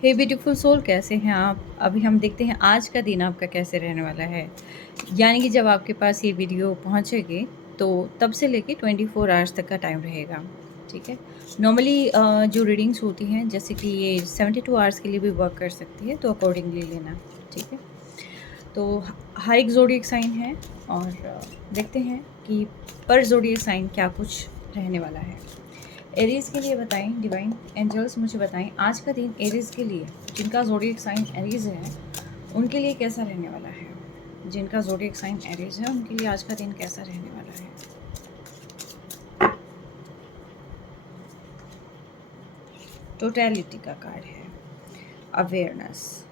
हे beautiful soul, कैसे हैं आप? अभी हम देखते हैं आज का दिन आपका कैसे रहने वाला है। यानी कि जब आपके पास ये वीडियो पहुंचेगी तो तब से लेके 24 आवर्स तक का टाइम रहेगा। ठीक है। नॉर्मली जो रीडिंग्स होती हैं जैसे कि ये 72 आवर्स के लिए भी वर्क कर सकती है, तो अकॉर्डिंगली लेना। ठीक है। तो हर एक ज़ोडिएक साइन है और देखते हैं कि पर ज़ोडिएक साइन क्या कुछ रहने वाला है। एरीज़ के लिए बताएं डिवाइन एंजल्स, मुझे बताएं आज का दिन एरीज़ के लिए, जिनका ज़ोडिएक साइन एरीज़ है उनके लिए कैसा रहने वाला है। जिनका ज़ोडिएक साइन एरीज़ है उनके लिए आज का दिन कैसा रहने वाला है। टोटलिटी का कार्ड है अवेयरनेस।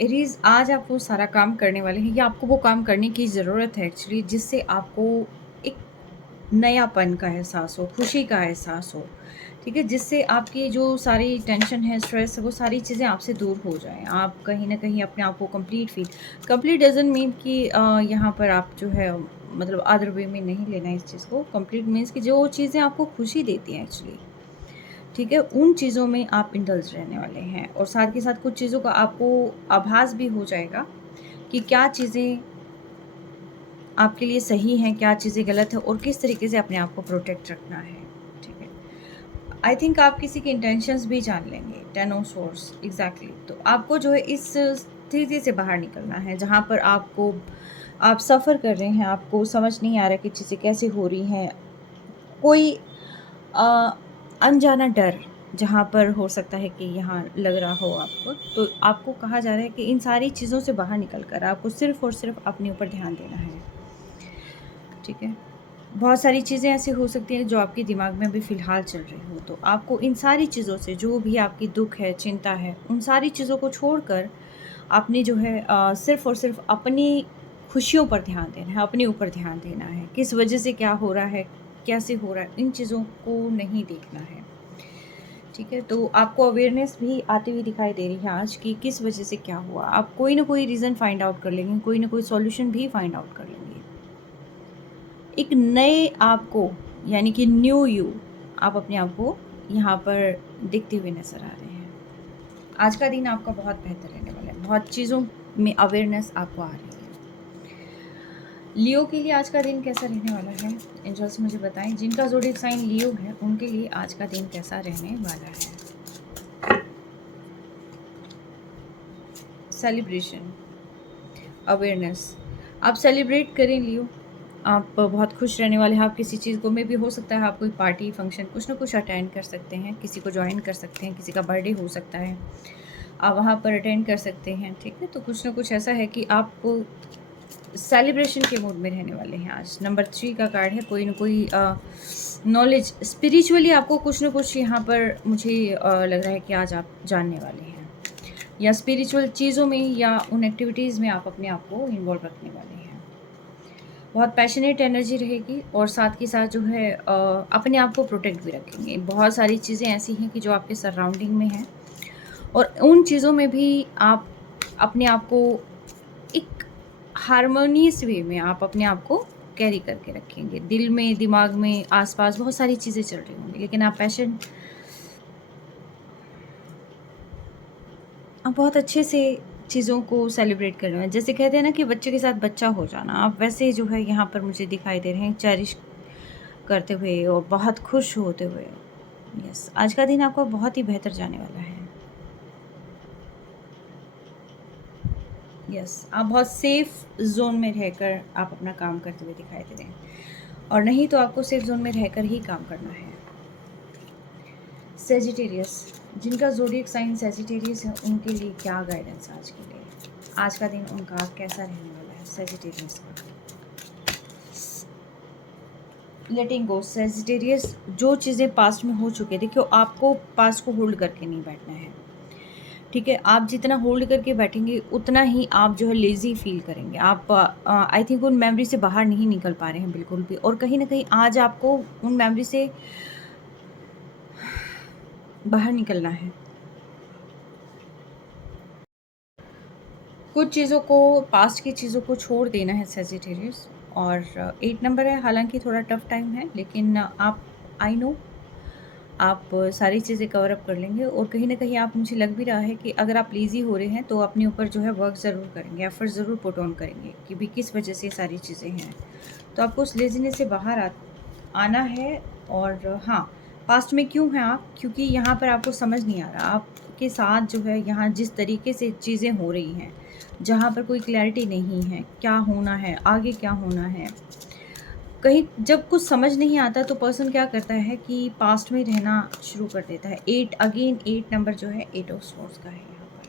एरीज, आज आप वो सारा काम करने वाले हैं या आपको वो काम करने की ज़रूरत है एक्चुअली, जिससे आपको एक नयापन का एहसास हो, खुशी का एहसास हो। ठीक है। जिससे आपकी जो सारी टेंशन है, स्ट्रेस है, वो सारी चीज़ें आपसे दूर हो जाएं। आप कहीं ना कहीं अपने आप को कंप्लीट डजन मीन कि यहाँ पर आप जो है मतलब अदर वे में नहीं लेना इस चीज़ को। कंप्लीट मीन्स कि जो चीज़ें आपको खुशी देती हैं एक्चुअली, ठीक है, उन चीज़ों में आप इंडल्ज रहने वाले हैं। और साथ के साथ कुछ चीज़ों का आपको आभास भी हो जाएगा कि क्या चीज़ें आपके लिए सही हैं, क्या चीज़ें गलत है और किस तरीके से अपने आप को प्रोटेक्ट रखना है। ठीक है। आई थिंक आप किसी के इंटेंशंस भी जान लेंगे। 10 ऑफ सोर्स एग्जैक्टली। तो आपको जो है इस स्थिति से बाहर निकलना है जहाँ पर आप सफ़र कर रहे हैं, आपको समझ नहीं आ रहा कि चीज़ें कैसे हो रही हैं। कोई अ, अनजाना डर जहाँ पर हो सकता है कि यहाँ लग रहा हो आपको, तो आपको कहा जा रहा है कि इन सारी चीज़ों से बाहर निकल कर आपको सिर्फ़ और सिर्फ अपने ऊपर ध्यान देना है। ठीक है। बहुत सारी चीज़ें ऐसी हो सकती हैं जो आपके दिमाग में अभी फ़िलहाल चल रही हो, तो आपको इन सारी चीज़ों से, जो भी आपकी दुःख है, चिंता है, उन सारी चीज़ों को छोड़कर आपने जो है सिर्फ़ और सिर्फ अपनी खुशियों पर ध्यान देना है, अपने ऊपर ध्यान देना है। किस वजह से क्या हो रहा है, कैसे हो रहा है, इन चीज़ों को नहीं देखना है। ठीक है। तो आपको अवेयरनेस भी आती हुई दिखाई दे रही है आज कि किस वजह से क्या हुआ। आप कोई ना कोई रीज़न फाइंड आउट कर लेंगे, कोई ना कोई सॉल्यूशन भी फाइंड आउट कर लेंगे। एक नए आपको, यानी कि न्यू यू, आप अपने आप को यहाँ पर दिखते हुए नज़र आ रहे हैं। आज का दिन आपका बहुत बेहतर रहने वाला है। बहुत चीज़ों में अवेयरनेस आपको आ रही है। लियो के लिए आज का दिन कैसा रहने वाला है, एंजल्स मुझे बताएं। जिनका ज़ोडिएक साइन लियो है उनके लिए आज का दिन कैसा रहने वाला है। सेलिब्रेशन, अवेयरनेस, आप सेलिब्रेट करें लियो। आप बहुत खुश रहने वाले हैं। आप किसी चीज़ को में भी हो सकता है आप कोई पार्टी फंक्शन कुछ ना कुछ अटेंड कर सकते हैं, किसी को ज्वाइन कर सकते हैं, किसी का बर्थडे हो सकता है, आप वहाँ पर अटेंड कर सकते हैं। ठीक है। तो कुछ ना कुछ ऐसा है कि आप सेलिब्रेशन के मूड में रहने वाले हैं आज। नंबर 3 का कार्ड है कोई ना कोई नॉलेज, स्पिरिचुअली आपको कुछ ना कुछ यहाँ पर मुझे लग रहा है कि आज आप जानने वाले हैं, या स्पिरिचुअल चीज़ों में या उन एक्टिविटीज़ में आप अपने आप को इन्वॉल्व रखने वाले हैं। बहुत पैशनेट एनर्जी रहेगी और साथ के साथ जो है अपने आप को प्रोटेक्ट भी रखेंगे। बहुत सारी चीज़ें ऐसी हैं कि जो आपके सराउंडिंग में हैं और उन चीज़ों में भी आप अपने आप को एक हार्मोनियस वे में आप अपने आप को कैरी करके रखेंगे। दिल में, दिमाग में, आसपास बहुत सारी चीज़ें चल रही होंगी, लेकिन आप बहुत अच्छे से चीज़ों को सेलिब्रेट कर रहे हैं। जैसे कहते हैं ना कि बच्चे के साथ बच्चा हो जाना, आप वैसे जो है यहाँ पर मुझे दिखाई दे रहे हैं, चेरिश करते हुए और बहुत खुश होते हुए। यस, आज का दिन आपका बहुत ही बेहतर जाने वाला है। यस, आप बहुत सेफ ज़ोन में रहकर आप अपना काम करते हुए दिखाई दे रहे हैं, और नहीं तो आपको सेफ ज़ोन में रहकर ही काम करना है। सेजिटेरियस, जिनका ज़ोडिएक साइन सेजिटेरियस है उनके लिए क्या गाइडेंस आज के लिए, आज का दिन उनका कैसा रहने वाला है सेजिटेरियस का। लेटिंग गो सेजिटेरियस, जो चीज़ें पास्ट में हो चुके, देखियो आपको पास्ट को होल्ड करके नहीं बैठना है। ठीक है। आप जितना होल्ड करके बैठेंगे उतना ही आप जो है लेज़ी फील करेंगे। आप आई थिंक उन मेमोरी से बाहर नहीं निकल पा रहे हैं बिल्कुल भी, और कहीं ना कहीं आज आपको उन मेमोरी से बाहर निकलना है। कुछ चीज़ों को, पास्ट की चीज़ों को छोड़ देना है सेजिटेरियस। और 8 नंबर है, हालांकि थोड़ा टफ टाइम है, लेकिन आप, आई नो आप सारी चीज़ें कवर अप कर लेंगे और कहीं न कहीं आप मुझे लग भी रहा है कि अगर आप लेज़ी हो रहे हैं तो अपने ऊपर जो है वर्क ज़रूर करेंगे, एफ़र्ट ज़रूर पुट ऑन करेंगे कि भी किस वजह से ये सारी चीज़ें हैं। तो आपको उस लेज़ीनेस से बाहर आना है और हाँ, पास्ट में क्यों हैं आप? क्योंकि यहाँ पर आपको समझ नहीं आ रहा, आपके साथ जो है यहाँ जिस तरीके से चीज़ें हो रही हैं, जहाँ पर कोई क्लैरिटी नहीं है, क्या होना है, आगे क्या होना है। कहीं जब कुछ समझ नहीं आता तो पर्सन क्या करता है कि पास्ट में रहना शुरू कर देता है। 8 नंबर जो है 8 ऑफ सोर्स का है यहाँ पर,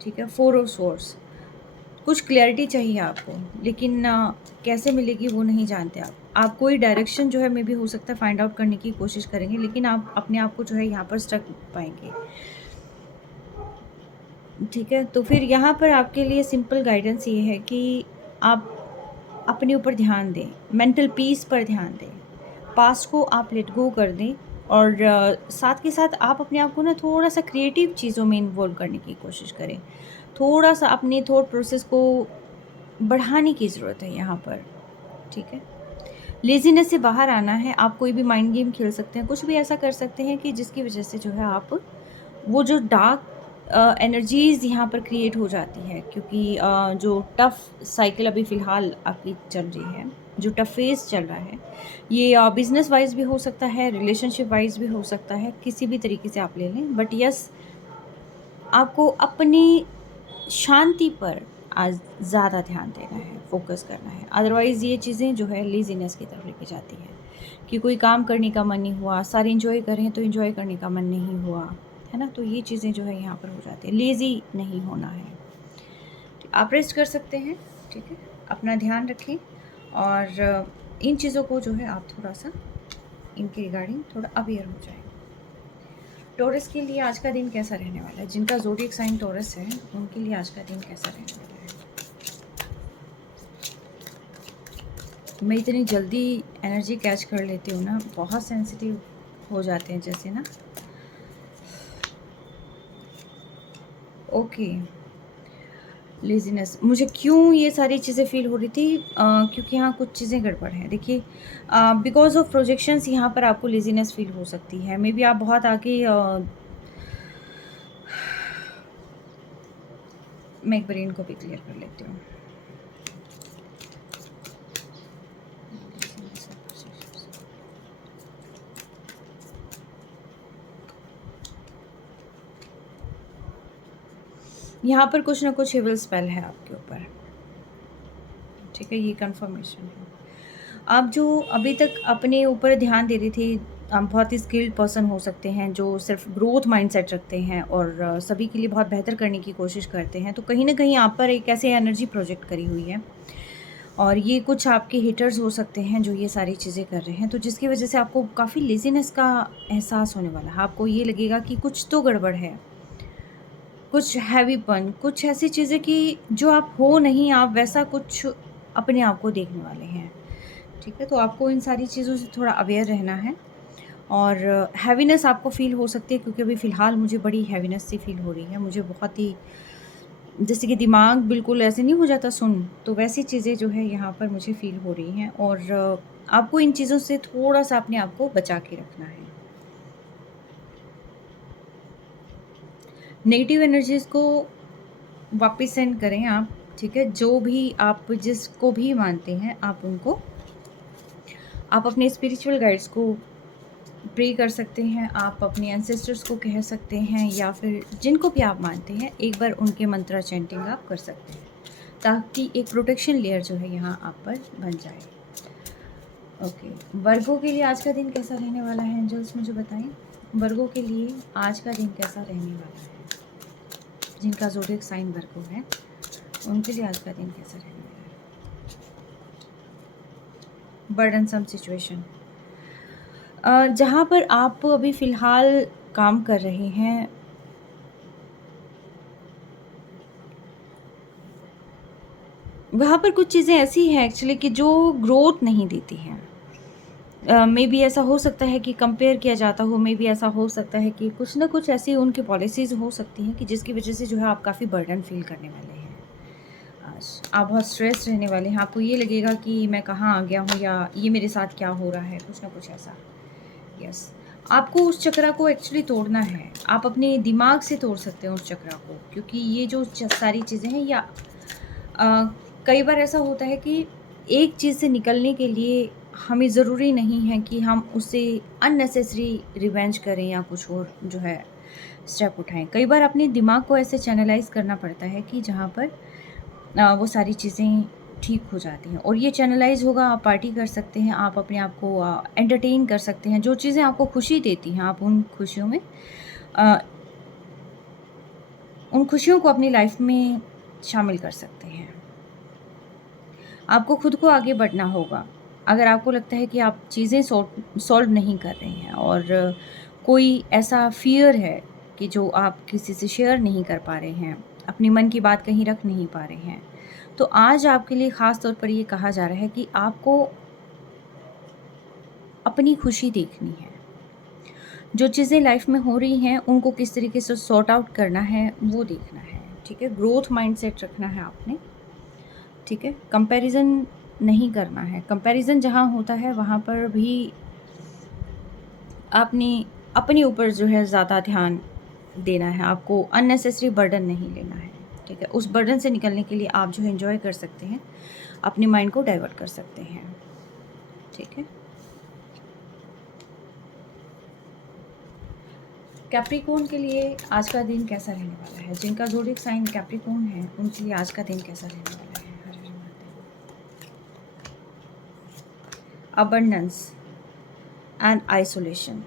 ठीक है? 4 ऑफ सोर्स, कुछ क्लैरिटी चाहिए आपको, लेकिन कैसे मिलेगी वो नहीं जानते आप। आप कोई डायरेक्शन जो है मे बी हो सकता है फाइंड आउट करने की कोशिश करेंगे, लेकिन आप अपने आप को जो है यहाँ पर स्टक पाएँगे, ठीक है? तो फिर यहाँ पर आपके लिए सिंपल गाइडेंस ये है कि आप अपने ऊपर ध्यान दें, मेंटल पीस पर ध्यान दें। पास्ट को आप लेट गो कर दें और साथ के साथ आप अपने आप को ना थोड़ा-सा क्रिएटिव चीज़ों में इन्वॉल्व करने की कोशिश करें। थोड़ा-सा अपने थॉट प्रोसेस को बढ़ाने की ज़रूरत है यहाँ पर, ठीक है? लेज़ीनेस से बाहर आना है, आप कोई भी माइंड गेम खेल सकते हैं, कुछ भी ऐसा कर सकते हैं कि जिसकी वजह से जो है आप वो जो डार्क एनर्जीज़ यहाँ पर क्रिएट हो जाती है क्योंकि जो टफ़ साइकिल अभी फ़िलहाल आपकी चल रही है, जो टफ़ फ़ेज़ चल रहा है, ये बिज़नेस वाइज़ भी हो सकता है, रिलेशनशिप वाइज़ भी हो सकता है, किसी भी तरीके से आप ले लें। बट येस, आपको अपनी शांति पर आज ज़्यादा ध्यान देना है, फ़ोकस करना है। अदरवाइज़ ये चीज़ें जो है लेज़ीनेस की तरफ लेके जाती हैं, कि कोई काम करने का मन नहीं हुआ, सारे एन्जॉय कर रहे हैं तो एन्जॉय करने का मन नहीं हुआ, है ना? तो ये चीज़ें जो है यहाँ पर हो जाती हैं, लेज़ी नहीं होना है। आप रेस्ट कर सकते हैं, ठीक है? अपना ध्यान रखें और इन चीज़ों को जो है आप थोड़ा-सा इनके रिगार्डिंग थोड़ा अवेयर हो जाएँ। टॉरस के लिए आज का दिन कैसा रहने वाला है? जिनका ज़ोडिएक साइन टॉरस है, उनके लिए आज का दिन कैसा रहने वाला है? मैं इतनी जल्दी एनर्जी कैच कर लेती हूँ ना, बहुत सेंसिटिव हो जाते हैं जैसे ना। ओके, लेज़ीनेस मुझे क्यों ये सारी चीज़ें फ़ील हो रही थी क्योंकि यहाँ कुछ चीज़ें गड़बड़ हैं। देखिए बिकॉज़ ऑफ़ प्रोजेक्शंस यहाँ पर आपको लेज़ीनेस फ़ील हो सकती है। मेबी आप बहुत आगे मैं एक बार इनको भी क्लियर कर लेती हूँ। यहाँ पर कुछ ना कुछ एविल स्पेल है आपके ऊपर, ठीक है? ये कन्फर्मेशन है। आप जो अभी तक अपने ऊपर ध्यान दे रहे थे, आप बहुत ही स्किल्ड पर्सन हो सकते हैं जो सिर्फ ग्रोथ माइंडसेट रखते हैं और सभी के लिए बहुत बेहतर करने की कोशिश करते हैं। तो कहीं न कहीं आप पर एक ऐसे एनर्जी प्रोजेक्ट करी हुई है और ये कुछ आपके हिटर्स हो सकते हैं जो ये सारी चीज़ें कर रहे हैं। तो जिसकी वज़ह से आपको काफ़ी लेज़ीनेस का एहसास होने वाला है। आपको ये लगेगा कि कुछ तो गड़बड़ है, कुछ हैवीपन, कुछ ऐसी चीज़ें कि जो आप हो नहीं, आप वैसा कुछ अपने आप को देखने वाले हैं। ठीक है? तो आपको इन सारी चीज़ों से थोड़ा अवेयर रहना है और हैवीनेस आपको फ़ील हो सकती है क्योंकि अभी फ़िलहाल मुझे बड़ी हैवीनेस सी फ़ील हो रही है। मुझे बहुत ही जैसे कि दिमाग बिल्कुल ऐसे नहीं हो जाता सुन्न, तो वैसी चीज़ें जो है यहाँ पर मुझे फ़ील हो रही हैं और आपको इन चीज़ों से थोड़ा-सा अपने आप को बचा के रखना है। नेगेटिव एनर्जीज़ को वापस सेंड करें आप, ठीक है? जो भी आप जिसको भी मानते हैं आप अपने स्पिरिचुअल गाइड्स को प्रे कर सकते हैं, आप अपने एंसेस्टर्स को कह सकते हैं या फिर जिनको भी आप मानते हैं, एक बार उनके मंत्रा चैंटिंग आप कर सकते हैं, ताकि एक प्रोटेक्शन लेयर जो है यहाँ आप पर बन जाए। ओके, वर्गों के लिए आज का दिन कैसा रहने वाला है एंजल्स मुझे बताएं? वर्गों के लिए आज का दिन कैसा रहने वाला है? जिनका ज़ोडिएक साइन वर्गो है, उनके लिए आज का दिन कैसा रहने वाला है? बर्डनसम सिचुएशन जहाँ पर आप अभी फ़िलहाल काम कर रहे हैं, वहाँ पर कुछ चीज़ें ऐसी हैं एक्चुअली कि जो ग्रोथ नहीं देती हैं। मेबी ऐसा हो सकता है कि कंपेयर किया जाता हो, मेबी ऐसा हो सकता है कि कुछ ना कुछ ऐसी उनकी पॉलिसीज़ हो सकती हैं कि जिसकी वज़ह से जो है आप काफ़ी बर्डन फ़ील करने वाले हैं। आज आप बहुत स्ट्रेस्ड रहने वाले हैं, आपको ये लगेगा कि मैं कहाँ आ गया हूँ या ये मेरे साथ क्या हो रहा है, कुछ ना कुछ ऐसा। यस, आपको उस चक्रा को एक्चुअली तोड़ना है। आप अपने दिमाग से तोड़ सकते हैं उस चक्रा को, क्योंकि ये जो सारी चीज़ें हैं या कई बार ऐसा होता है कि एक चीज़ से निकलने के लिए हमें ज़रूरी नहीं है कि हम उससे अननेसेसरी रिवेंज करें या कुछ और जो है स्टेप उठाएं। कई बार अपने दिमाग को ऐसे चैनलाइज करना पड़ता है कि जहाँ पर वो सारी चीज़ें ठीक हो जाती हैं। और ये चैनलाइज़ होगा, आप पार्टी कर सकते हैं, आप अपने आप को एंटरटेन कर सकते हैं। जो चीज़ें आपको खुशी देती हैं, आप उन खुशियों में अ, उन खुशियों को अपनी लाइफ में शामिल कर सकते हैं। आपको खुद को आगे बढ़ना होगा। अगर आपको लगता है कि आप चीज़ें सॉल्व नहीं कर रहे हैं और कोई ऐसा फ़ियर है कि जो आप किसी से शेयर नहीं कर पा रहे हैं, अपनी मन की बात कहीं रख नहीं पा रहे हैं, तो आज आपके लिए ख़ास तौर पर ये कहा जा रहा है कि आपको अपनी खुशी देखनी है। जो चीज़ें लाइफ में हो रही हैं, उनको किस तरीके से सॉर्ट आउट करना है, वो देखना है, ठीक है? ग्रोथ माइंडसेट रखना है आपने, ठीक है? कंपैरिज़न नहीं करना है। कंपैरिज़न जहाँ होता है, वहाँ पर भी आपने अपने ऊपर जो है ज़्यादा ध्यान देना है। आपको अननेसेसरी बर्डन नहीं लेना है, ठीक है? उस बर्डन से निकलने के लिए आप जो है एन्जॉय कर सकते हैं, अपने माइंड को डाइवर्ट कर सकते हैं, ठीक है? कैप्रिकॉर्न के लिए आज का दिन कैसा रहने वाला है? जिनका ज़ोडिएक साइन कैप्रिकॉर्न है, उनके लिए आज का दिन कैसा रहने वाला है? हर हर महादेव। Abundance and isolation.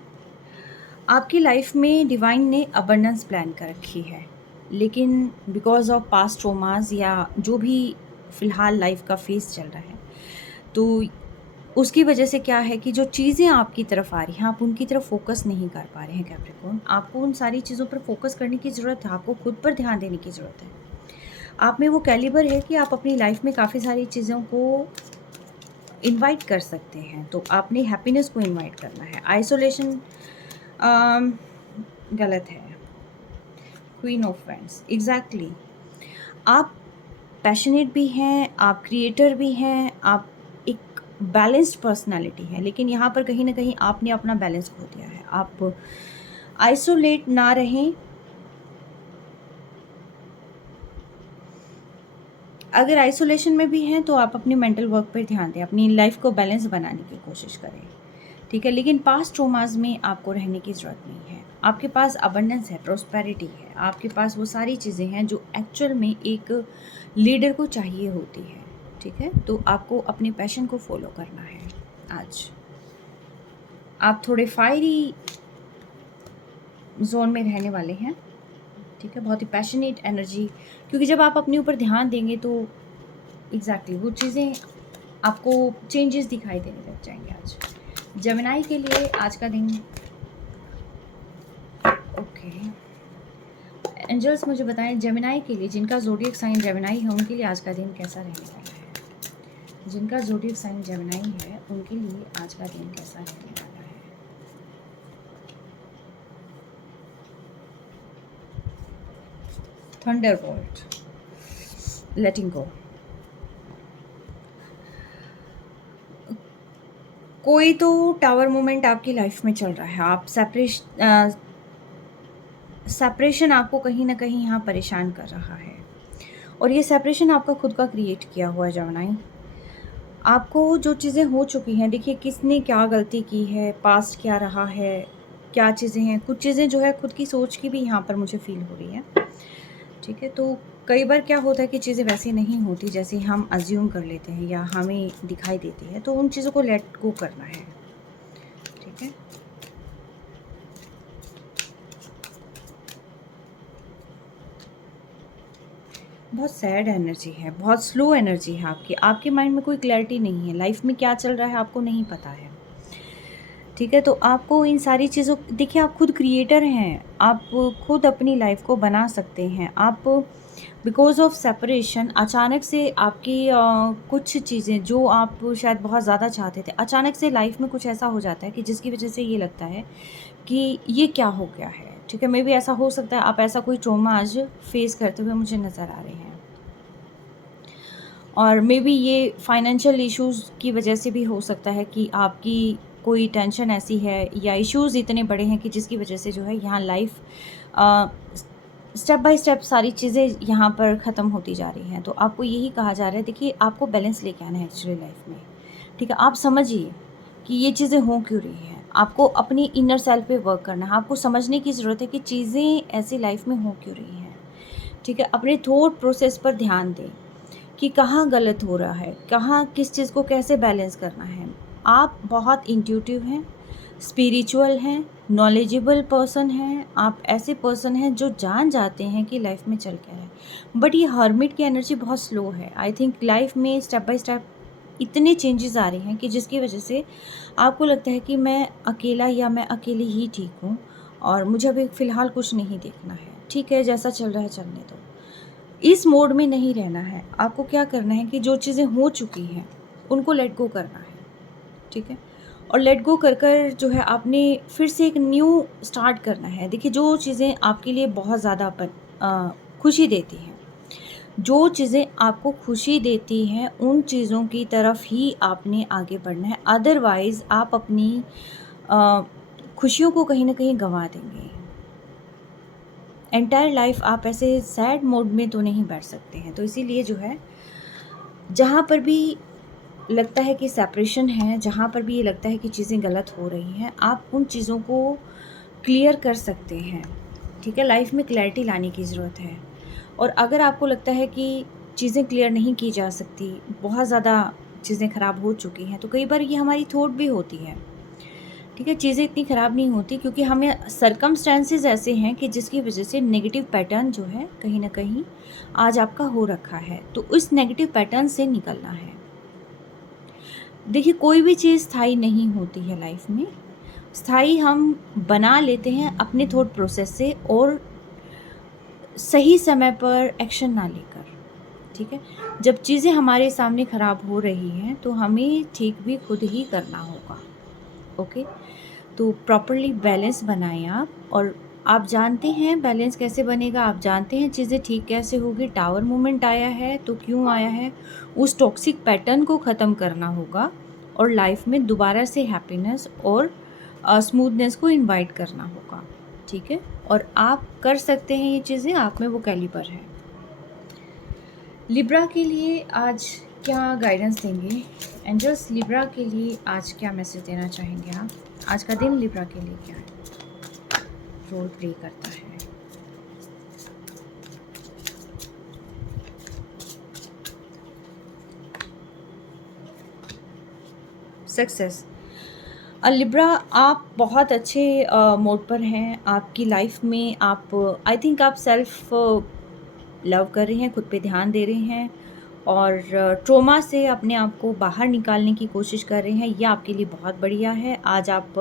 आपकी लाइफ में डिवाइन ने अबंडेंस प्लान कर रखी है, लेकिन बिकॉज ऑफ पास्ट ट्रोमास या जो भी फ़िलहाल लाइफ का फेज़ चल रहा है, तो उसकी वजह से क्या है कि जो चीज़ें आपकी तरफ आ रही हैं, आप उनकी तरफ फ़ोकस नहीं कर पा रहे हैं कैप्रिकॉर्न। आपको उन सारी चीज़ों पर फ़ोकस करने की ज़रूरत है, आपको खुद पर ध्यान देने की ज़रूरत है। आप में वो कैलिबर है कि आप अपनी लाइफ में काफ़ी सारी चीज़ों को इनवाइट कर सकते हैं, तो आपने हैप्पीनेस को इनवाइट करना है। आइसोलेशन गलत है। Queen of wands, exactly. आप पैशनेट भी हैं, आप क्रिएटर भी हैं, आप एक बैलेंस्ड पर्सनालिटी हैं, लेकिन यहाँ पर कहीं ना कहीं आपने अपना बैलेंस खो दिया है। आप आइसोलेट ना रहें। अगर आइसोलेशन में भी हैं तो आप अपनी मेंटल वर्क पर ध्यान दें, अपनी लाइफ को बैलेंस बनाने की कोशिश करें, ठीक है? लेकिन पास्ट ट्रोमास में आपको रहने की ज़रूरत नहीं है। आपके पास अबंडेंस है, प्रोस्पेरिटी है, आपके पास वो सारी चीज़ें हैं जो एक्चुअल में एक लीडर को चाहिए होती है, ठीक है? तो आपको अपने पैशन को फॉलो करना है आज। आप थोड़े फायरी जोन में रहने वाले हैं, ठीक है? बहुत ही पैशनेट एनर्जी, क्योंकि जब आप अपने ऊपर ध्यान देंगे तो एग्जैक्टली वो चीज़ें आपको चेंजेस दिखाई देने लग जाएंगे आज। जेमिनी के लिए आज का दिन, ओके एंजल्स मुझे बताएं जेमिनी के लिए, जिनका ज़ोडिएक साइन जेमिनी है, उनके लिए आज का दिन कैसा रहने वाला है? जिनका ज़ोडिएक साइन जेमिनी है, उनके लिए आज का दिन कैसा रहने वाला है? थंडरबोल्ट, लेटिंग गो। कोई तो टावर मोमेंट आपकी लाइफ में चल रहा है। आप सेपरेशन आपको कहीं ना कहीं यहाँ परेशान कर रहा है, और ये सेपरेशन आपका खुद का क्रिएट किया हुआ है जेमिनी। आपको जो चीज़ें हो चुकी हैं, देखिए किसने क्या गलती की है, पास्ट क्या रहा है, क्या चीज़ें हैं, कुछ चीज़ें जो है खुद की सोच की भी यहाँ पर मुझे फील हो रही है, ठीक है? तो कई बार क्या होता है कि चीज़ें वैसी नहीं होती जैसे हम अज्यूम कर लेते हैं या हमें दिखाई देती है, तो उन चीज़ों को लेट गो करना है, ठीक है? बहुत सैड एनर्जी है, बहुत स्लो एनर्जी है आपकी। आपके माइंड में कोई क्लैरिटी नहीं है, लाइफ में क्या चल रहा है आपको नहीं पता है, ठीक है? तो आपको इन सारी चीज़ों, देखिए आप खुद क्रिएटर हैं, आप खुद अपनी लाइफ को बना सकते हैं। आप बिकॉज ऑफ सेपरेशन अचानक से आपकी कुछ चीज़ें जो आप शायद बहुत ज़्यादा चाहते थे, अचानक से लाइफ में कुछ ऐसा हो जाता है कि जिसकी वजह से ये लगता है कि ये क्या हो गया है, ठीक है? मे बी ऐसा हो सकता है आप ऐसा कोई ट्रॉमा आज फेस करते हुए मुझे नज़र आ रहे हैं, और मे बी ये फाइनेंशियल इश्यूज़ की वजह से भी हो सकता है कि आपकी कोई टेंशन ऐसी है या इश्यूज़ इतने बड़े हैं कि जिसकी वजह से जो है यहाँ लाइफ स्टेप बाय स्टेप सारी चीज़ें यहाँ पर ख़त्म होती जा रही हैं। तो आपको यही कहा जा रहा है, देखिए आपको बैलेंस लेके आना है एक्चुअली लाइफ में, ठीक है। आप समझिए कि ये चीज़ें हो क्यों रही हैं, आपको अपनी इनर सेल्फ पे वर्क करना है, आपको समझने की ज़रूरत है कि चीज़ें ऐसी लाइफ में हो क्यों रही हैं, ठीक है। अपने थॉट प्रोसेस पर ध्यान दें कि कहाँ गलत हो रहा है, कहाँ किस चीज़ को कैसे बैलेंस करना है। आप बहुत इंट्यूटिव हैं, स्पिरिचुअल हैं, नॉलेजेबल पर्सन हैं, आप ऐसे पर्सन हैं जो जान जाते हैं कि लाइफ में चल क्या रहा है। बट ये हर्मिट की एनर्जी बहुत स्लो है। आई थिंक लाइफ में स्टेप बाय स्टेप इतने चेंजेस आ रहे हैं कि जिसकी वजह से आपको लगता है कि मैं अकेला या मैं अकेली ही ठीक हूँ और मुझे अभी फ़िलहाल कुछ नहीं देखना है, ठीक है, जैसा चल रहा है चलने दो। इस मोड में नहीं रहना है। आपको क्या करना है कि जो चीज़ें हो चुकी हैं उनको लेट गो करना है, ठीक है। और लेट गो कर कर जो है आपने फिर से एक न्यू स्टार्ट करना है। देखिए जो चीज़ें आपके लिए बहुत ज़्यादा खुशी देती हैं, जो चीज़ें आपको खुशी देती हैं उन चीज़ों की तरफ ही आपने आगे बढ़ना है। अदरवाइज़ आप अपनी अ, खुशियों को कहीं न कहीं गँवा देंगे। एंटायर लाइफ आप ऐसे सैड मोड में तो नहीं बैठ सकते हैं। तो इसीलिए जो है जहाँ पर भी लगता है कि सेपरेशन है, जहाँ पर भी ये लगता है कि चीज़ें गलत हो रही हैं, आप उन चीज़ों को क्लियर कर सकते हैं, ठीक है। लाइफ में क्लैरिटी लाने की ज़रूरत है। और अगर आपको लगता है कि चीज़ें क्लियर नहीं की जा सकती, बहुत ज़्यादा चीज़ें ख़राब हो चुकी हैं, तो कई बार ये हमारी थॉट भी होती है, ठीक है। चीज़ें इतनी ख़राब नहीं होती क्योंकि हमें सर्कमस्टेंसेस ऐसे हैं कि जिसकी वजह से नेगेटिव पैटर्न जो है कहीं न कहीं आज आपका हो रखा है, तो उस नेगेटिव पैटर्न से निकलना है। देखिए कोई भी चीज़ स्थायी नहीं होती है लाइफ में, स्थायी हम बना लेते हैं अपने थॉट प्रोसेस से और सही समय पर एक्शन ना लेकर, ठीक है। जब चीज़ें हमारे सामने ख़राब हो रही हैं तो हमें ठीक भी खुद ही करना होगा, ओके। तो प्रॉपरली बैलेंस बनाएं आप। और आप जानते हैं बैलेंस कैसे बनेगा, आप जानते हैं चीज़ें ठीक कैसे होगी। टावर मूवमेंट आया है तो क्यों आया है, उस टॉक्सिक पैटर्न को ख़त्म करना होगा और लाइफ में दोबारा से हैप्पीनेस और स्मूथनेस को इनवाइट करना होगा, ठीक है। और आप कर सकते हैं ये चीज़ें, आप में वो कैलिबर है। लिब्रा के लिए आज क्या गाइडेंस देंगे एंजल्स, लिब्रा के लिए आज क्या मैसेज देना चाहेंगे आप? आज का दिन लिब्रा के लिए क्या रोल प्ले करता है? सक्सेस। लिब्रा आप बहुत अच्छे मोड पर हैं आपकी लाइफ में। आप आई थिंक आप सेल्फ लव कर रहे हैं, खुद पे ध्यान दे रहे हैं और ट्रॉमा से अपने आप को बाहर निकालने की कोशिश कर रहे हैं। ये आपके लिए बहुत बढ़िया है। आज आप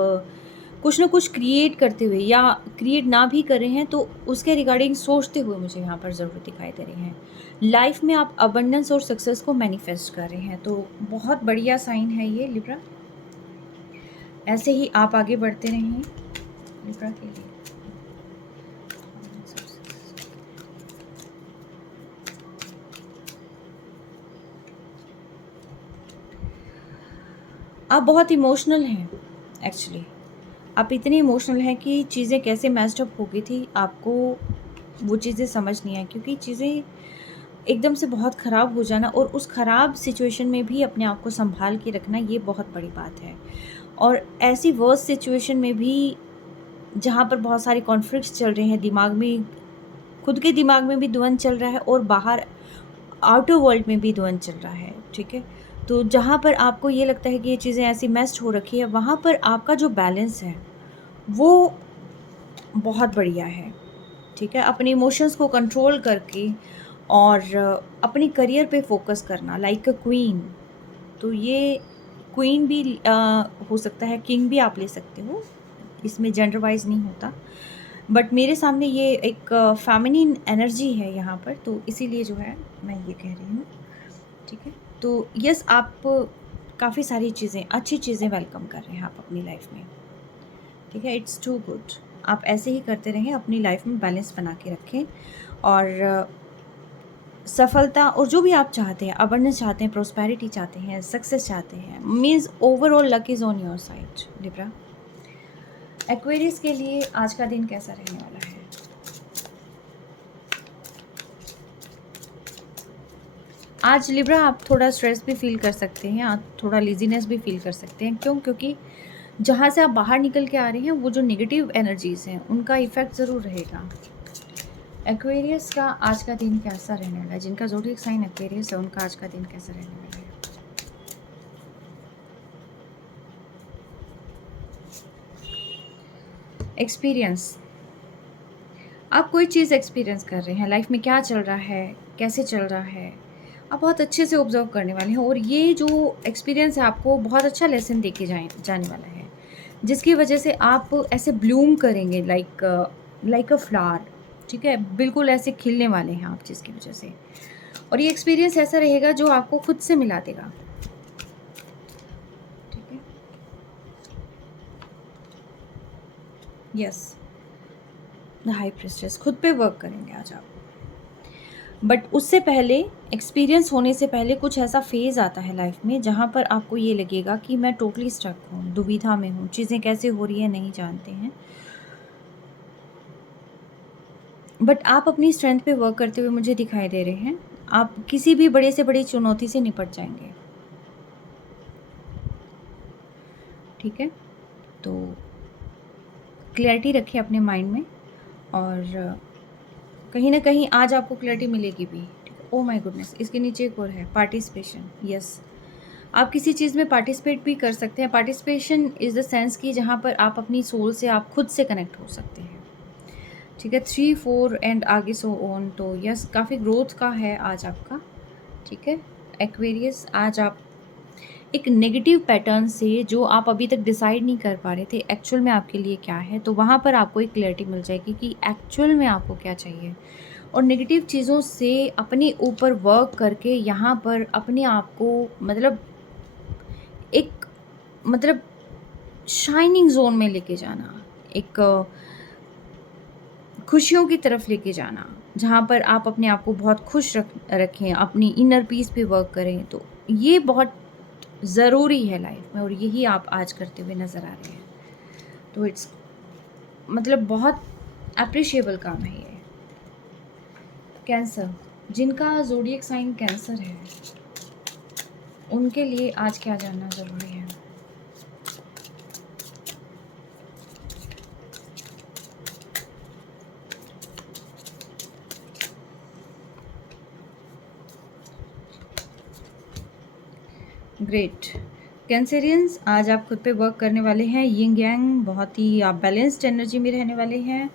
कुछ ना कुछ क्रिएट करते हुए या क्रिएट ना भी कर रहे हैं तो उसके रिगार्डिंग सोचते हुए मुझे यहाँ पर ज़रूर दिखाई दे रहे हैं। लाइफ में आप अबंडेंस और सक्सेस को मैनिफेस्ट कर रहे हैं, तो बहुत बढ़िया साइन है ये लिब्रा। ऐसे ही आप आगे बढ़ते रहें लिब्रा के लिए। आप बहुत इमोशनल हैं एक्चुअली। आप इतने इमोशनल हैं कि चीज़ें कैसे मैच्ड अप हो गई थी आपको वो चीज़ें समझ नहीं आई, क्योंकि चीज़ें एकदम से बहुत ख़राब हो जाना और उस ख़राब सिचुएशन में भी अपने आप को संभाल के रखना ये बहुत बड़ी बात है। और ऐसी वर्स्ट सिचुएशन में भी जहाँ पर बहुत सारे कॉन्फ्लिक्ट्स चल रहे हैं दिमाग में, खुद के दिमाग में भी द्वंद चल रहा है और बाहर आउटर वर्ल्ड में भी द्वंद चल रहा है, ठीक है। तो जहाँ पर आपको ये लगता है कि ये चीज़ें ऐसी मैस्ड हो रखी है, वहाँ पर आपका जो बैलेंस है वो बहुत बढ़िया है, ठीक है। अपने इमोशंस को कंट्रोल करके और अपने करियर पे फोकस करना लाइक अ क्वीन। तो ये क्वीन भी हो सकता है, किंग भी आप ले सकते हो, इसमें जेंडर वाइज नहीं होता। बट मेरे सामने ये एक फेमिनिन एनर्जी है यहाँ पर, तो इसीलिए जो है मैं ये कह रही हूँ, ठीक है। तो यस, आप काफ़ी सारी चीज़ें, अच्छी चीज़ें वेलकम कर रहे हैं आप अपनी लाइफ में, ठीक है। It's too good. आप ऐसे ही करते रहें, अपनी लाइफ में बैलेंस बना के रखें और सफलता और जो भी आप चाहते हैं, अबंडेंस चाहते हैं, प्रोस्पेरिटी चाहते हैं, सक्सेस चाहते हैं, means overall luck is on your side Libra. Aquarius के लिए आज का दिन कैसा रहने वाला है? आज लिब्रा आप थोड़ा स्ट्रेस भी फील कर सकते हैं, आप थोड़ा लेजीनेस भी फील कर सकते हैं। क्यों? क्योंकि जहाँ से आप बाहर निकल के आ रहे हैं वो जो नेगेटिव एनर्जीज़ हैं उनका इफ़ेक्ट ज़रूर रहेगा। एक्वेरियस का आज का दिन कैसा रहने वाला है? जिनका ज़ोडिएक साइन एक्वेरियस है उनका आज का दिन कैसा रहने वाला है? एक्सपीरियंस, आप कोई चीज़ एक्सपीरियंस कर रहे हैं, लाइफ में क्या चल रहा है, कैसे चल रहा है, आप बहुत अच्छे से ऑब्जर्व करने वाले हैं और ये जो एक्सपीरियंस है आपको बहुत अच्छा लेसन दे के जाने वाला है, जिसकी वजह से आप ऐसे ब्लूम करेंगे लाइक अ फ्लावर। ठीक है, बिल्कुल ऐसे खिलने वाले हैं आप, जिसकी वजह से, और ये एक्सपीरियंस ऐसा रहेगा जो आपको खुद से मिला देगा। ठीक है, यस, द हाई प्रिस्टेस, खुद पे वर्क करेंगे आज आप। बट उससे पहले, एक्सपीरियंस होने से पहले कुछ ऐसा फेज़ आता है लाइफ में जहाँ पर आपको ये लगेगा कि मैं टोटली स्टक हूँ, दुविधा में हूँ, चीज़ें कैसे हो रही है नहीं जानते हैं। बट आप अपनी स्ट्रेंथ पे वर्क करते हुए मुझे दिखाई दे रहे हैं। आप किसी भी बड़े से बड़ी चुनौती से निपट जाएंगे। ठीक है, तो क्लैरिटी रखिए अपने माइंड में, और कहीं ना कहीं आज आपको क्लैरिटी मिलेगी भी। ओ माय गुडनेस, इसके नीचे एक और है, पार्टिसिपेशन। यस, आप किसी चीज़ में पार्टिसिपेट भी कर सकते हैं। पार्टिसिपेशन इज़ द सेंस कि जहाँ पर आप अपनी सोल से, आप खुद से कनेक्ट हो सकते हैं। ठीक है, 3, 4 एंड आगे सो ऑन। तो यस, काफ़ी ग्रोथ का है आज आपका। ठीक है एक्वेरियस, आज आप एक नेगेटिव पैटर्न से, जो आप अभी तक डिसाइड नहीं कर पा रहे थे एक्चुअल में आपके लिए क्या है, तो वहाँ पर आपको एक क्लैरिटी मिल जाएगी कि एक्चुअल में आपको क्या चाहिए। और नेगेटिव चीज़ों से अपने ऊपर वर्क करके यहाँ पर अपने आप को एक मतलब शाइनिंग जोन में लेके जाना, एक खुशियों की तरफ लेके जाना, जहाँ पर आप अपने आप को बहुत खुश रखें, अपनी इनर पीस पे वर्क करें। तो ये बहुत ज़रूरी है लाइफ में, और यही आप आज करते हुए नज़र आ रहे हैं। तो इट्स बहुत अप्रिशिएबल काम है ये। कैंसर, जिनका ज़ोडिएक साइन कैंसर है उनके लिए आज क्या जानना ज़रूरी है? ग्रेट कैंसेरियंस, आज आप खुद पे वर्क करने वाले हैं। यिंग यांग, बहुत ही आप बैलेंस्ड एनर्जी में रहने वाले हैं,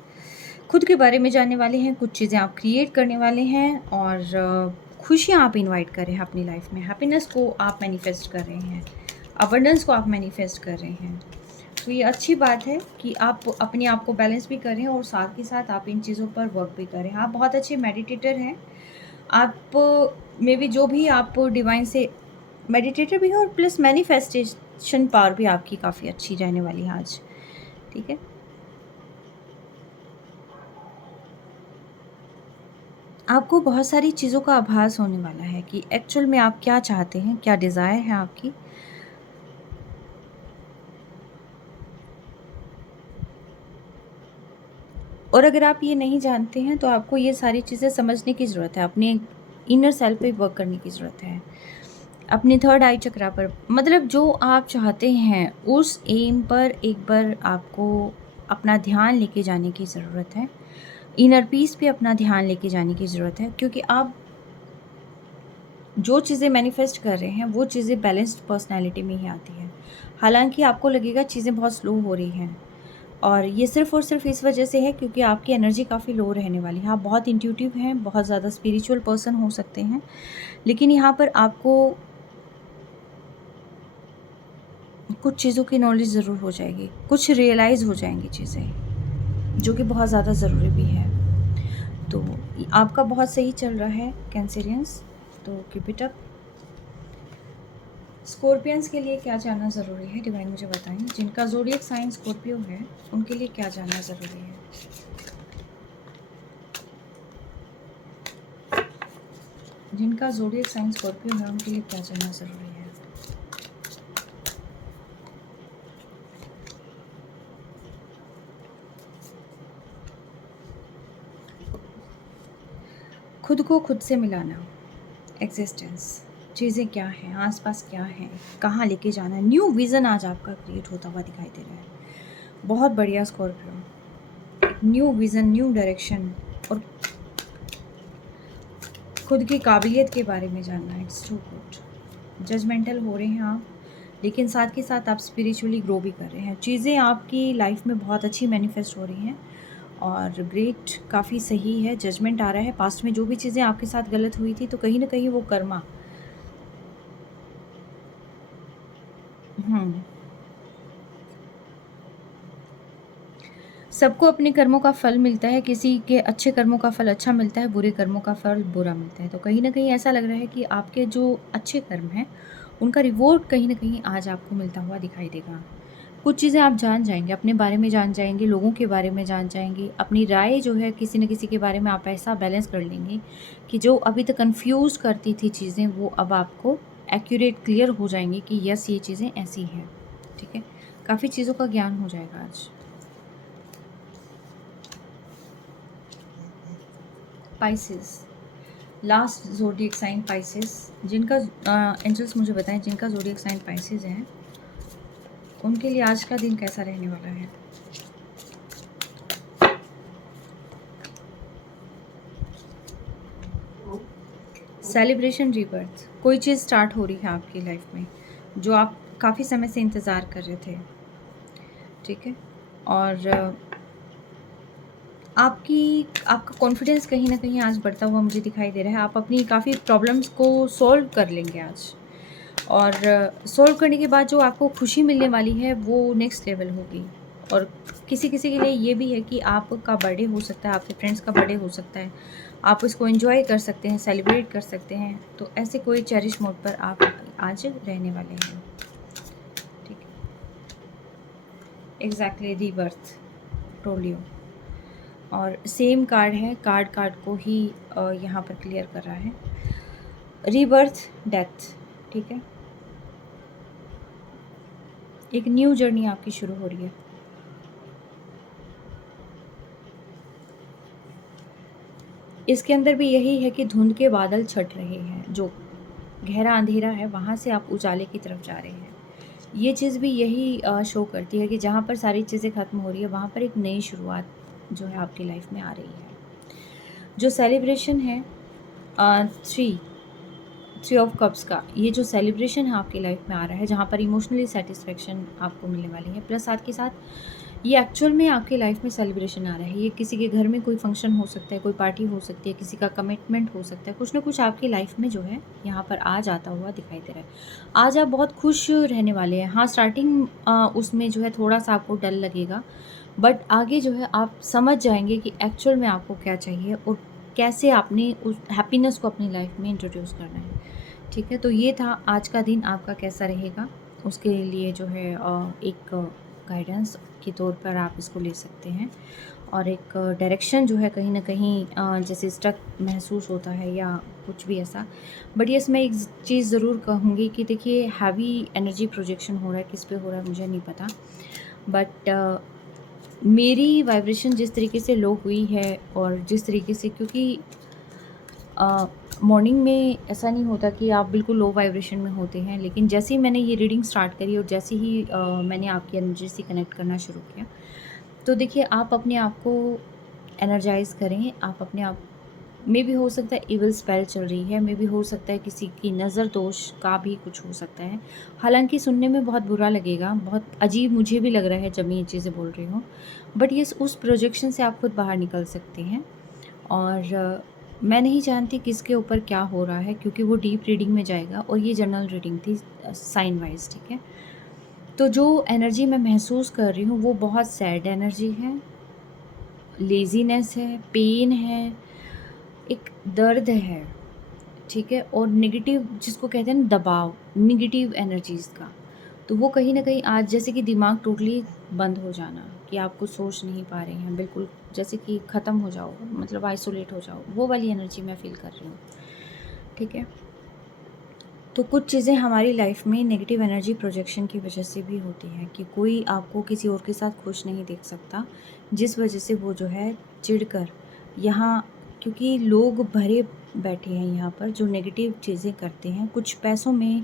खुद के बारे में जानने वाले हैं, कुछ चीज़ें आप क्रिएट करने वाले हैं, और खुशियाँ आप इनवाइट कर रहे हैं अपनी लाइफ में। हैप्पीनेस को आप मैनिफेस्ट कर रहे हैं, अबंडेंस को आप मैनिफेस्ट कर रहे हैं। तो ये अच्छी बात है कि आप अपने आप को बैलेंस भी कर रहे हैं और साथ के साथ आप इन चीज़ों पर वर्क भी कर रहे हैं। आप बहुत अच्छे मेडिटेटर हैं। आप में भी जो भी आप डिवाइन से मेडिटेटर भी हैं, और प्लस मैनिफेस्टेशन पावर भी आपकी काफ़ी अच्छी रहने वाली है आज। ठीक है, आपको बहुत सारी चीज़ों का आभास होने वाला है कि एक्चुअल में आप क्या चाहते हैं, क्या डिज़ायर है आपकी। और अगर आप ये नहीं जानते हैं तो आपको ये सारी चीज़ें समझने की ज़रूरत है, अपने इनर सेल्फ पे वर्क करने की ज़रूरत है, अपने थर्ड आई चक्रा पर। जो आप चाहते हैं उस एम पर एक बार आपको अपना ध्यान लेके जाने की ज़रूरत है, इनर पीस पे अपना ध्यान लेके जाने की ज़रूरत है, क्योंकि आप जो चीज़ें मैनिफेस्ट कर रहे हैं वो चीज़ें बैलेंस्ड पर्सनैलिटी में ही आती है। हालांकि आपको लगेगा चीज़ें बहुत स्लो हो रही हैं, और ये सिर्फ़ और सिर्फ इस वजह से है क्योंकि आपकी एनर्जी काफ़ी लो रहने वाली है। आप बहुत इंट्यूटिव हैं, बहुत ज़्यादा स्पिरिचुअल पर्सन हो सकते हैं, लेकिन यहाँ पर आपको कुछ चीज़ों की नॉलेज ज़रूर हो जाएगी, कुछ रियलाइज़ हो जाएंगी चीज़ें, जो कि बहुत ज़्यादा ज़रूरी भी है। तो आपका बहुत सही चल रहा है कैंसेरियंस, तो कीप इट अप। स्कॉर्पियंस के लिए क्या जानना ज़रूरी है, डिवाइन मुझे बताएं। जिनका ज़ोडिएक साइन स्कॉर्पियो है उनके लिए क्या जानना ज़रूरी है? जिनका ज़ोडिएक साइन स्कॉर्पियो है उनके लिए क्या जानना ज़रूरी है? खुद को खुद से मिलाना, एग्जिस्टेंस, चीज़ें क्या हैं, आसपास क्या हैं, कहाँ लेके जाना है, न्यू विज़न आज आपका क्रिएट होता हुआ दिखाई दे रहा है। बहुत बढ़िया Scorpio, new vision, new direction और खुद की काबिलियत के बारे में जानना। It's too good. जजमेंटल हो रहे हैं आप, लेकिन साथ के साथ आप स्पिरिचुअली ग्रो भी कर रहे हैं। चीज़ें आपकी लाइफ में बहुत अच्छी मैनिफेस्ट हो रही हैं और ग्रेट, काफ़ी सही है। जजमेंट आ रहा है। पास्ट में जो भी चीज़ें आपके साथ गलत हुई थी तो कहीं ना कहीं वो कर्मा हम्म सबको अपने कर्मों का फल मिलता है। किसी के अच्छे कर्मों का फल अच्छा मिलता है, बुरे कर्मों का फल बुरा मिलता है। तो कहीं न कहीं ऐसा लग रहा है कि आपके जो अच्छे कर्म हैं, उनका रिवॉर्ड कहीं न कहीं आज आपको मिलता हुआ दिखाई देगा। कुछ चीज़ें आप जान जाएँगे, अपने बारे में जान जाएँगे, लोगों के बारे में जान जाएँगे। अपनी राय जो है किसी न किसी के बारे में आप ऐसा बैलेंस कर लेंगे कि जो अभी तक कन्फ्यूज़ करती थी चीज़ें, वो अब आपको एक्यूरेट क्लियर हो जाएँगी कि यस, ये चीज़ें ऐसी हैं। ठीक है? काफ़ी चीज़ों का ज्ञान हो जाएगा आज। Pisces, last zodiac sign Pisces, जिनका एंजल्स मुझे बताएं जिनका ज़ोडिएक साइन पाइसेस है उनके लिए आज का दिन कैसा रहने वाला है? सेलिब्रेशन, रीबर्थ, कोई चीज़ स्टार्ट हो रही है आपकी लाइफ में जो आप काफ़ी समय से इंतज़ार कर रहे थे। ठीक है? और आपका कॉन्फिडेंस कहीं न कहीं आज बढ़ता हुआ मुझे दिखाई दे रहा है। आप अपनी काफ़ी प्रॉब्लम्स को सॉल्व कर लेंगे आज। और सॉल्व करने के बाद जो आपको खुशी मिलने वाली है वो नेक्स्ट लेवल होगी। और किसी-किसी के लिए ये भी है कि आपका बर्थडे हो सकता है, आपके फ्रेंड्स का बर्थडे हो सकता है। आप इसको एन्जॉय कर सकते हैं, सेलिब्रेट कर सकते हैं। तो ऐसे कोई चेरिश मोड पर आप आज रहने वाले हैं। ठीक है? Exactly, rebirth, told you. और सेम कार्ड है, कार्ड को ही यहाँ पर क्लियर कर रहा है। Rebirth, death. ठीक है? एक न्यू जर्नी आपकी शुरू हो रही है। इसके अंदर भी यही है कि धुंध के बादल छट रहे हैं, जो गहरा अंधेरा है वहाँ से आप उजाले की तरफ जा रहे हैं। ये चीज़ भी यही शो करती है कि जहाँ पर सारी चीज़ें ख़त्म हो रही है वहाँ पर एक नई शुरुआत जो है आपकी लाइफ में आ रही है। जो सेलिब्रेशन है थ्री थ्री ऑफ कप्स का, ये जो सेलिब्रेशन है आपकी लाइफ में आ रहा है जहाँ पर इमोशनली सेटिस्फेक्शन आपको मिलने वाली है, प्लस साथ के साथ ये एक्चुअल में आपकी लाइफ में सेलिब्रेशन आ रहा है। ये किसी के घर में कोई फंक्शन हो सकता है, कोई पार्टी हो सकती है, किसी का कमिटमेंट हो सकता है। कुछ ना कुछ आपकी लाइफ में जो है यहाँ पर आज आता हुआ दिखाई दे रहा है। आज आप बहुत खुश रहने वाले हैं। हाँ, स्टार्टिंग उसमें जो है थोड़ा सा आपको डर लगेगा, बट आगे जो है आप समझ जाएंगे कि एक्चुअल में आपको क्या चाहिए और कैसे आपने उस हैप्पीनेस को अपनी लाइफ में इंट्रोड्यूस करना है। ठीक है? तो ये था आज का दिन आपका कैसा रहेगा, उसके लिए जो है एक गाइडेंस के तौर पर आप इसको ले सकते हैं। और एक डायरेक्शन जो है कहीं न कहीं जैसे स्टक महसूस होता है या कुछ भी ऐसा। बट येस, मैं एक चीज़ ज़रूर कहूँगी कि देखिए, हैवी एनर्जी प्रोजेक्शन हो रहा है, किस पे हो रहा है मुझे नहीं पता। बट मेरी वाइब्रेशन जिस तरीके से लो हुई है और जिस तरीके से, क्योंकि मॉर्निंग में ऐसा नहीं होता कि आप बिल्कुल लो वाइब्रेशन में होते हैं, लेकिन जैसे ही मैंने ये रीडिंग स्टार्ट करी और जैसे ही मैंने आपकी एनर्जी से कनेक्ट करना शुरू किया, तो देखिए, आप अपने आप को एनर्जाइज़ करें। आप अपने आप में भी हो सकता है इविल स्पेल चल रही है, में भी हो सकता है किसी की नज़र दोष का भी कुछ हो सकता है। हालाँकि सुनने में बहुत बुरा लगेगा, बहुत अजीब मुझे भी लग रहा है जब मैं ये चीज़ें बोल रही हूँ, बट ये उस प्रोजेक्शन से आप खुद बाहर निकल सकते हैं। और मैं नहीं जानती किसके ऊपर क्या हो रहा है, क्योंकि वो डीप रीडिंग में जाएगा और ये जनरल रीडिंग थी साइन वाइज। ठीक है? तो जो एनर्जी मैं महसूस कर रही हूँ वो बहुत सैड एनर्जी है, लेज़ीनेस है, पेन है, एक दर्द है। ठीक है? और नेगेटिव जिसको कहते हैं ना, दबाव, नेगेटिव एनर्जीज़ का। तो वो कहीं न कहीं आज जैसे कि दिमाग टोटली बंद हो जाना, कि आप कुछ सोच नहीं पा रहे हैं, बिल्कुल जैसे कि ख़त्म हो जाओ, मतलब आइसोलेट हो जाओ, वो वाली एनर्जी मैं फ़ील कर रही हूँ। ठीक है? तो कुछ चीज़ें हमारी लाइफ में नेगेटिव एनर्जी प्रोजेक्शन की वजह से भी होती है कि कोई आपको किसी और के साथ खुश नहीं देख सकता, जिस वजह से वो जो है चिढ़कर यहाँ, क्योंकि लोग भरे बैठे हैं यहाँ पर जो नेगेटिव चीज़ें करते हैं, कुछ पैसों में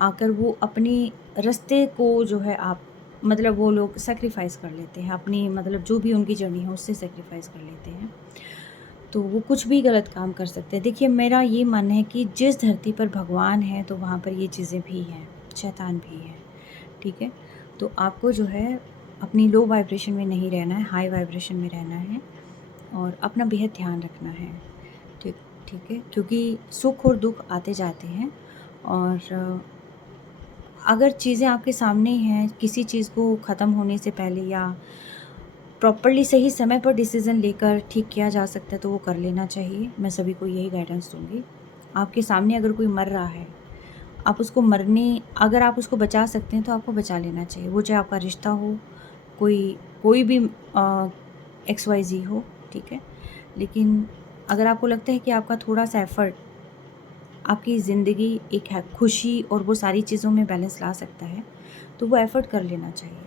आकर वो अपने रास्ते को जो है आप मतलब वो लोग सैक्रिफाइस कर लेते हैं, अपनी मतलब जो भी उनकी जर्नी है उससे सैक्रिफाइस कर लेते हैं। तो वो कुछ भी गलत काम कर सकते हैं। देखिए, मेरा ये मानना है कि जिस धरती पर भगवान है तो वहाँ पर ये चीज़ें भी हैं, शैतान भी है, ठीक है? तो आपको जो है अपनी लो वाइब्रेशन में नहीं रहना है, हाई वाइब्रेशन में रहना है और अपना बेहद ध्यान रखना है, ठीक ठीक है? क्योंकि सुख और दुःख आते जाते हैं और अगर चीज़ें आपके सामने हैं, किसी चीज़ को ख़त्म होने से पहले या प्रॉपर्ली सही समय पर डिसीज़न लेकर ठीक किया जा सकता है तो वो कर लेना चाहिए। मैं सभी को यही गाइडेंस दूँगी। आपके सामने अगर कोई मर रहा है, आप उसको मरने अगर आप उसको बचा सकते हैं तो आपको बचा लेना चाहिए। वो चाहे आपका रिश्ता हो, कोई कोई भी XYZ हो, ठीक है? लेकिन अगर आपको लगता है कि आपका थोड़ा-सा एफ़र्ट आपकी ज़िंदगी एक है खुशी और वो सारी चीज़ों में बैलेंस ला सकता है, तो वो एफ़र्ट कर लेना चाहिए।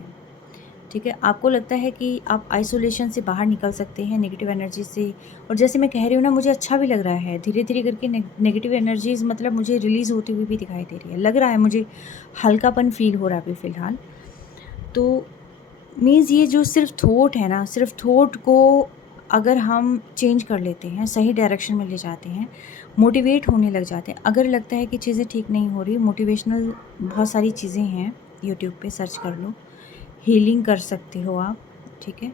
ठीक है? आपको लगता है कि आप आइसोलेशन से बाहर निकल सकते हैं नेगेटिव एनर्जी से, और जैसे मैं कह रही हूँ ना, मुझे अच्छा भी लग रहा है, धीरे-धीरे करके नेगेटिव एनर्जीज़ मतलब मुझे रिलीज़ होती हुई भी दिखाई दे रही है। लग रहा है मुझे हल्कापन फ़ील हो रहा है अभी फ़िलहाल। तो मीन्स ये जो सिर्फ़ थॉट है ना, सिर्फ़ थॉट को अगर हम चेंज कर लेते हैं, सही डायरेक्शन में ले जाते हैं, मोटिवेट होने लग जाते हैं। अगर लगता है कि चीज़ें ठीक नहीं हो रही, मोटिवेशनल बहुत सारी चीज़ें हैं, यूट्यूब पे सर्च कर लो, हीलिंग कर सकते हो आप, ठीक है?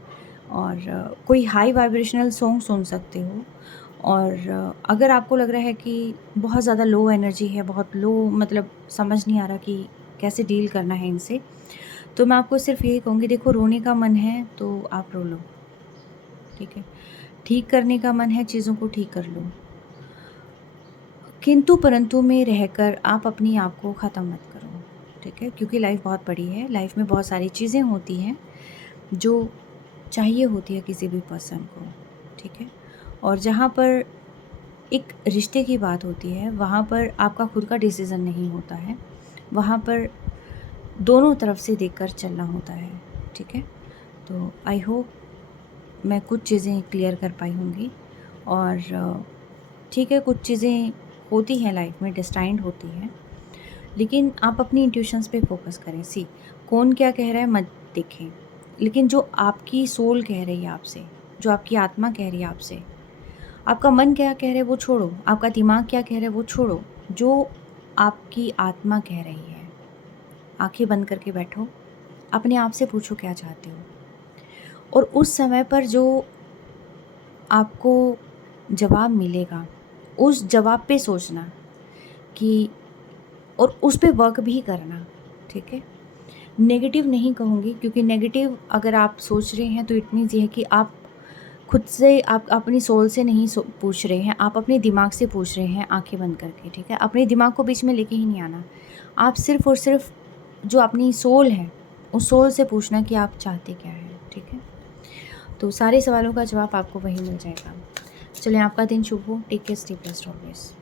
और कोई हाई वाइब्रेशनल सॉन्ग सुन सकते हो और अगर आपको लग रहा है कि बहुत ज़्यादा लो एनर्जी है, बहुत लो मतलब समझ नहीं आ रहा कि कैसे डील करना है इनसे, तो मैं आपको सिर्फ़ यही कहूँगी, देखो रोने का मन है तो आप रो लो, ठीक है? ठीक करने का मन है, चीज़ों को ठीक कर लो। किंतु परंतु में रहकर आप अपनी आप को ख़त्म मत करो, ठीक है? क्योंकि लाइफ़ बहुत बड़ी है, लाइफ़ में बहुत सारी चीज़ें होती हैं जो चाहिए होती है किसी भी पर्सन को, ठीक है? और जहाँ पर एक रिश्ते की बात होती है, वहाँ पर आपका खुद का डिसीज़न नहीं होता है, वहाँ पर दोनों तरफ से देखकर चलना होता है, ठीक है? तो आई होप मैं कुछ चीज़ें क्लियर कर पाई होंगी और ठीक है, कुछ चीज़ें होती हैं लाइफ में, डेस्टाइन्ड होती हैं, लेकिन आप अपनी इंट्यूशंस पे फोकस करें। सी कौन क्या कह रहा है मत देखें, लेकिन जो आपकी सोल कह रही है आपसे, जो आपकी आत्मा कह रही है आपसे, आपका मन क्या कह रहा है वो छोड़ो, आपका दिमाग क्या कह रहा है वो छोड़ो, जो आपकी आत्मा कह रही है, आंखें बंद करके बैठो, अपने आप से पूछो क्या चाहते हो, और उस समय पर जो आपको जवाब मिलेगा, उस जवाब पे सोचना कि और उस पे वर्क भी करना, ठीक है? नेगेटिव नहीं कहूँगी, क्योंकि नेगेटिव अगर आप सोच रहे हैं तो इट मीन्स ये है कि आप खुद से, आप अपनी सोल से नहीं पूछ रहे हैं, आप अपने दिमाग से पूछ रहे हैं आंखें बंद करके, ठीक है? अपने दिमाग को बीच में लेके ही नहीं आना। आप सिर्फ़ और सिर्फ जो अपनी सोल है, उस सोल से पूछना कि आप चाहते क्या हैं, ठीक है? तो सारे सवालों का जवाब आपको वहीं मिल जाएगा। चलें, आपका दिन शुभ हो। Take care, stay blessed always.